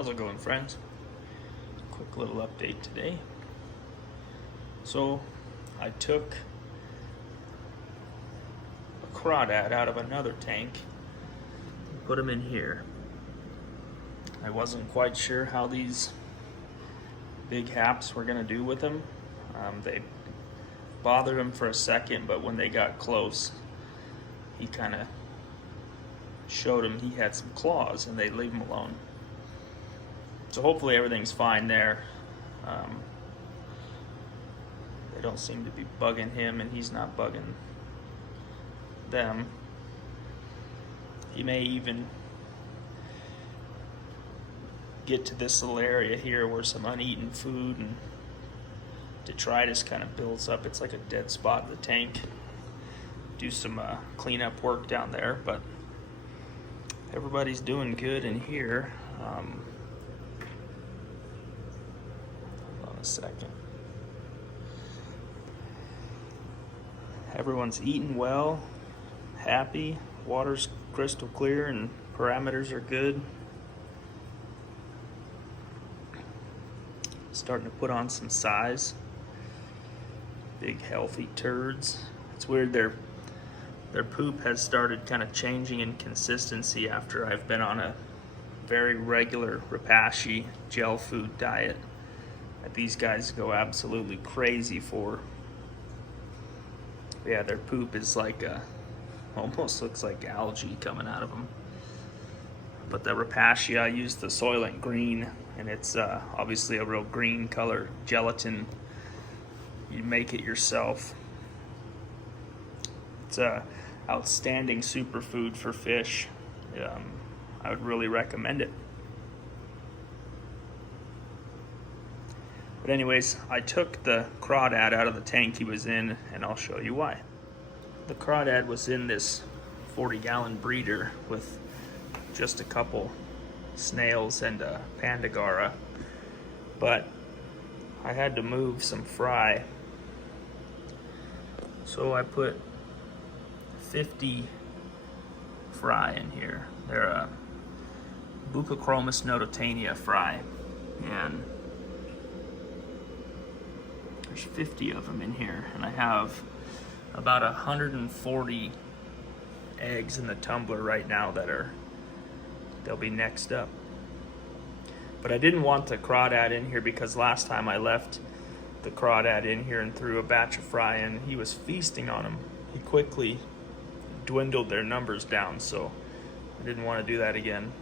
How's it going, friends? Quick little update today. So I took a crawdad out of another tank and put him in here. I wasn't quite sure how these big haps were gonna do with him. They bothered him for a second, but when they got close, he kind of showed him he had some claws and they leave him alone. So hopefully everything's fine there. They don't seem to be bugging him and he's not bugging them. He may even get to this little area here where some uneaten food and detritus kind of builds up. It's like a dead spot in the tank. Do some cleanup work down there, but everybody's doing good in here. Hold on a second. Everyone's eating well, happy, water's crystal clear and parameters are good. Starting to put on some size. Big healthy turds. It's weird, their poop has started kind of changing in consistency after I've been on a very regular Repashy gel food diet that these guys go absolutely crazy for. Yeah, their poop is like almost looks like algae coming out of them. But the Repashy, I use the Soylent Green, and it's obviously a real green color gelatin. You make it yourself. It's a outstanding superfood for fish. I would really recommend it. But anyways, I took the crawdad out of the tank he was in, and I'll show you why. The crawdad was in this 40-gallon breeder with just a couple snails and a pandagara, but I had to move some fry, so I put 50 fry in here. They're a Buccochromis nototania fry, and there's 50 of them in here, and I have about 140 eggs in the tumbler right now they'll be next up. But I didn't want the crawdad in here because last time I left the crawdad in here and threw a batch of fry in, he was feasting on them. He quickly dwindled their numbers down, so I didn't want to do that again.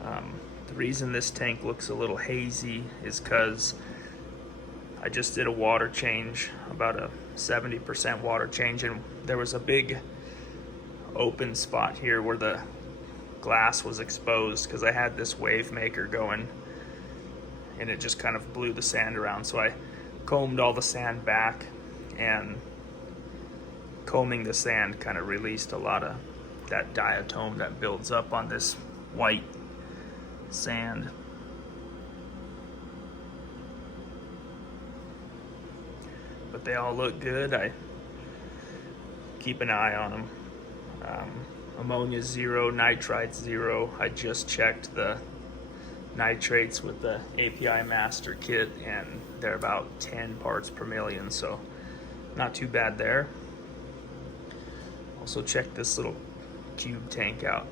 The reason this tank looks a little hazy is because I just did a water change, about a 70% water change, and there was a big open spot here where the glass was exposed because I had this wave maker going and it just kind of blew the sand around. So I combed all the sand back, and combing the sand kind of released a lot of that diatom that builds up on this white sand. But they all look good. I keep an eye on them. Ammonia 0, nitrites 0. I just checked the nitrates with the API master kit and they're about 10 parts per million, so not too bad there. Also check this little cube tank out.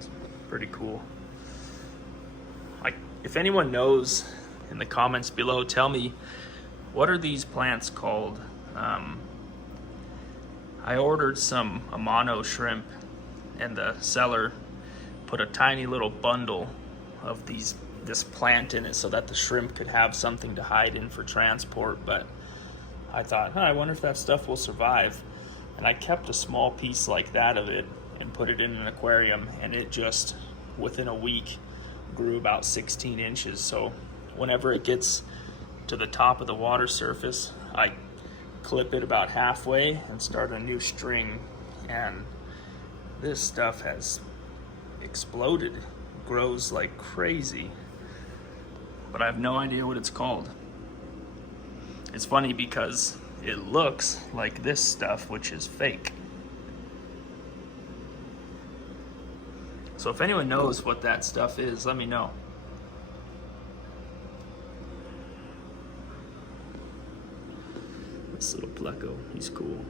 Pretty cool. If anyone knows, in the comments below, tell me, what are these plants called? I ordered some Amano shrimp, and the seller put a tiny little bundle of this plant in it so that the shrimp could have something to hide in for transport. But I thought, I wonder if that stuff will survive. And I kept a small piece like that of it and put it in an aquarium, and it just, within a week, grew about 16 inches. So whenever it gets to the top of the water surface, I clip it about halfway and start a new string, and this stuff has exploded. It grows like crazy, but I have no idea what it's called. It's funny because it looks like this stuff, which is fake. So if anyone knows what that stuff is, let me know. This little pleco, he's cool.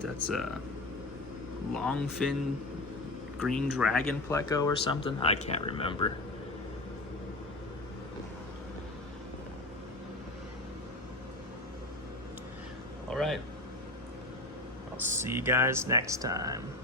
That's a longfin green dragon pleco or something. I can't remember. All right. I'll see you guys next time.